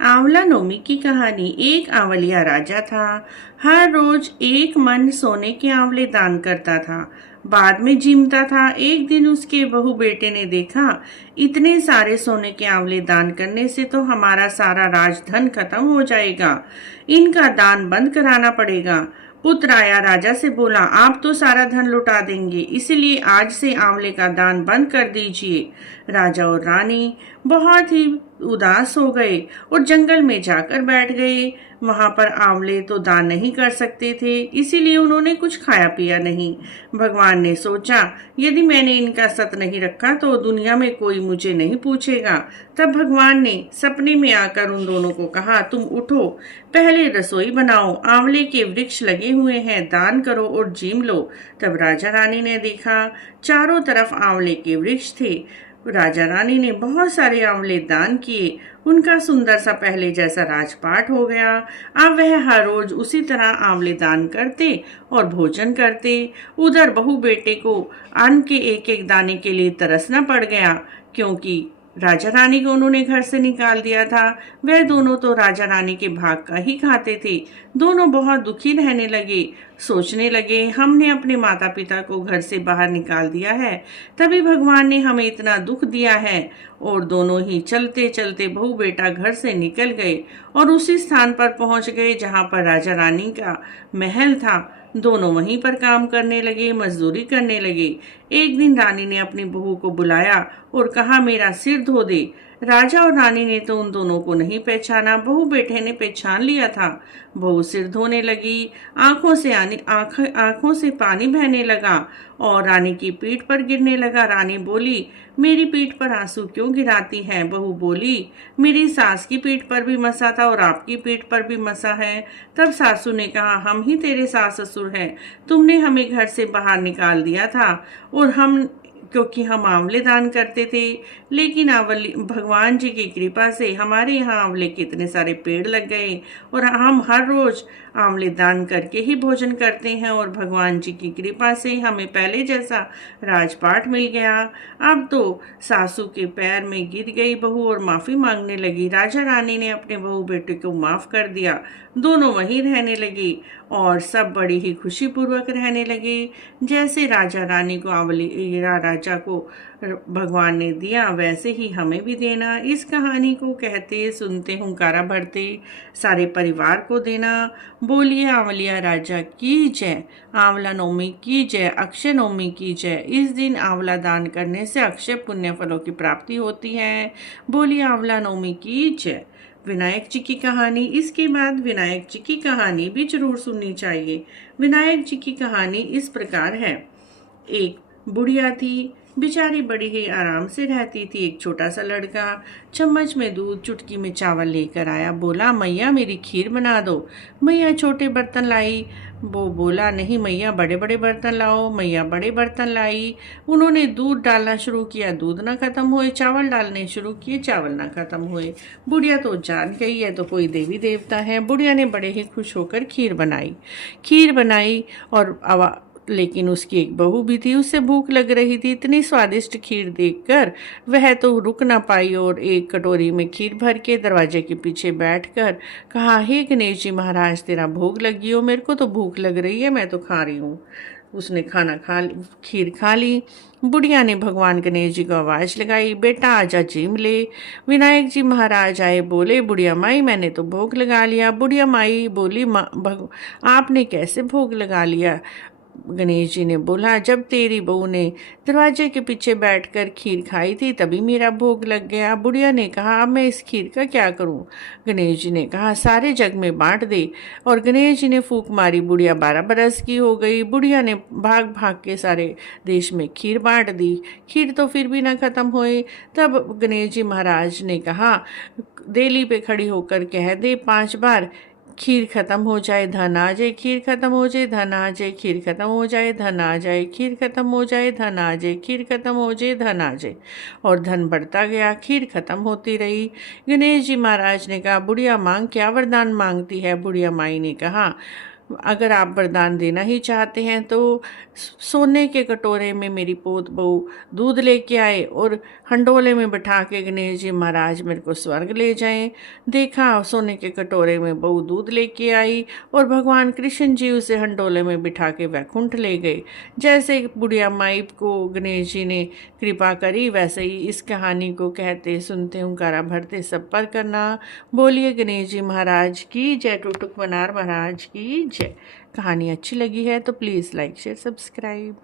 आंवला नोमी की कहानी। एक आंवलिया राजा था। हर रोज एक मन सोने के आंवले दान करता था। बाद में जीमता था। एक दिन उसके बहू बेटे ने देखा, इतने सारे सोने के आंवले दान करने से तो हमारा सारा राजधन खत्म हो जाएगा। इनका दान बंद कराना पड़ेगा। पुत्र आया, राजा से बोला, आप तो सारा धन लुटा देंगे, इसलिए आज से आंवले का दान बंद कर दीजिए। राजा और रानी बहुत ही उदास हो गए और जंगल में जाकर बैठ गए। वहां पर आंवले तो दान नहीं कर सकते थे, इसीलिए उन्होंने कुछ खाया पिया नहीं। भगवान ने सोचा, यदि मैंने इनका सत नहीं रखा तो दुनिया में कोई मुझे नहीं पूछेगा। तब भगवान ने सपने में आकर उन दोनों को कहा, तुम उठो, पहले रसोई बनाओ, आंवले के वृक्ष लगे हुए हैं, दान करो और जीम लो। तब राजा रानी ने देखा, चारों तरफ आंवले के वृक्ष थे। राजा रानी ने बहुत सारे आंवले दान किए। उनका सुंदर सा पहले जैसा राजपाट हो गया। अब वह हर रोज उसी तरह आंवले दान करते और भोजन करते। उधर बहू बेटे को अन्न के एक एक दाने के लिए तरसना पड़ गया, क्योंकि राजा रानी को उन्होंने घर से निकाल दिया था। वह दोनों तो राजा रानी के भाग का ही खाते थे। दोनों बहुत दुखी रहने लगे। सोचने लगे, हमने अपने माता पिता को घर से बाहर निकाल दिया है, तभी भगवान ने हमें इतना दुख दिया है। और दोनों ही चलते चलते बहू बेटा घर से निकल गए और उसी स्थान पर पहुंच गए जहां पर राजा रानी का महल था। दोनों वहीं पर काम करने लगे, मजदूरी करने लगे। एक दिन रानी ने अपनी बहू को बुलाया और कहा, मेरा सिर धो दे। राजा और रानी ने तो उन दोनों को नहीं पहचाना, बहू बेटे ने पहचान लिया था। बहू सिर धोने लगी, आंखों से पानी बहने लगा और रानी की पीठ पर गिरने लगा। रानी बोली, मेरी पीठ पर आंसू क्यों गिराती हैं? बहू बोली, मेरी सास की पीठ पर भी मसा था और आपकी पीठ पर भी मसा है। तब सासू ने कहा, हम ही तेरे सास ससुर हैं, तुमने हमें घर से बाहर निकाल दिया था और क्योंकि हम आंवले दान करते थे, लेकिन भगवान जी की कृपा से हमारे यहाँ आंवले के इतने सारे पेड़ लग गए और हम हर रोज आंवले दान करके ही भोजन करते हैं और भगवान जी की कृपा से हमें पहले जैसा राजपाट मिल गया। अब तो सासू के पैर में गिर गई बहू और माफी मांगने लगी। राजा रानी ने अपने बहू बेटे को माफ कर दिया। दोनों वहीं रहने लगे और सब बड़ी ही खुशी पूर्वक रहने लगे। जैसे राजा रानी को आंवले राजा को भगवान ने दिया, वैसे ही हमें भी देना। इस कहानी को कहते सुनते हुंकारा भरते सारे परिवार को देना। बोलिए आंवलिया राजा की जय, आंवला नवमी की जय, अक्षय नवमी की जय। इस दिन आंवला दान करने से अक्षय पुण्य फलों की प्राप्ति होती है। बोलिए आंवला नवमी की जय। विनायक जी की कहानी। इसके बाद विनायक जी की कहानी भी जरूर सुननी चाहिए। विनायक जी की कहानी इस प्रकार है। एक बुढ़िया थी, बेचारी बड़ी ही आराम से रहती थी। एक छोटा सा लड़का चम्मच में दूध, चुटकी में चावल लेकर आया। बोला, मैया मेरी खीर बना दो। मैया छोटे बर्तन लाई। वो बोला, नहीं मैया बड़े बड़े बर्तन लाओ। मैया बड़े बर्तन लाई। उन्होंने दूध डालना शुरू किया, दूध ना खत्म हुए। चावल डालने शुरू किए, चावल ना खत्म हुए। बुढ़िया तो जान गई है तो कोई देवी देवता है। बुढ़िया ने बड़े ही खुश होकर खीर बनाई और लेकिन उसकी एक बहू भी थी, उससे भूख लग रही थी। इतनी स्वादिष्ट खीर देखकर वह तो रुक ना पाई और एक कटोरी में खीर भर के दरवाजे के पीछे बैठकर कहा, हे गणेश जी महाराज, तेरा भोग लगी हो, मेरे को तो भूख लग रही है, मैं तो खा रही हूँ। उसने खीर खा ली। बुढ़िया ने भगवान गणेश जी को आवाज लगाई, बेटा आजा जीम ले। विनायक जी महाराज आए, बोले, बुढ़िया माई मैंने तो भोग लगा लिया। बुढ़िया माई बोली, आपने कैसे भोग लगा लिया? गणेश जी ने बोला, जब तेरी बहू ने दरवाजे के पीछे बैठकर खीर खाई थी तभी मेरा भोग लग गया। बुढ़िया ने कहा, अब मैं इस खीर का क्या करूं? गणेश जी ने कहा, सारे जग में बांट दे। और गणेश जी ने फूंक मारी। बुढ़िया 12 बरस की हो गई। बुढ़िया ने भाग भाग के सारे देश में खीर बांट दी। खीर तो फिर भी ना खत्म हुई। तब गणेश जी महाराज ने कहा, देली पे खड़ी होकर कह दे 5 बार, खीर खत्म हो जाए धन आ जाए, खीर खत्म हो जाए धन आ जाए, खीर खत्म हो जाए धन आ जाए, खीर खत्म हो जाए धन आ जाए, खीर खत्म हो जाए धन आ जाए। और धन बढ़ता गया, खीर खत्म होती रही। गणेश जी महाराज ने कहा, बुढ़िया मांग, क्या वरदान मांगती है? बुढ़िया माई ने कहा, अगर आप वरदान देना ही चाहते हैं तो सोने के कटोरे में मेरी पोत बहू दूध लेके आए और हंडोले में बिठा के गणेश जी महाराज मेरे को स्वर्ग ले जाएं। देखा, सोने के कटोरे में बहू दूध लेके आई और भगवान कृष्ण जी उसे हंडोले में बिठा के वैकुंठ ले गए। जैसे बुढ़िया माई को गणेश जी ने कृपा करी, वैसे ही इस कहानी को कहते सुनते हुंकारा भरते सब पर करना। बोलिए गणेश जी महाराज की जय, टुटुक मनार महाराज की जय। कहानी अच्छी लगी है तो प्लीज़ लाइक शेयर सब्सक्राइब।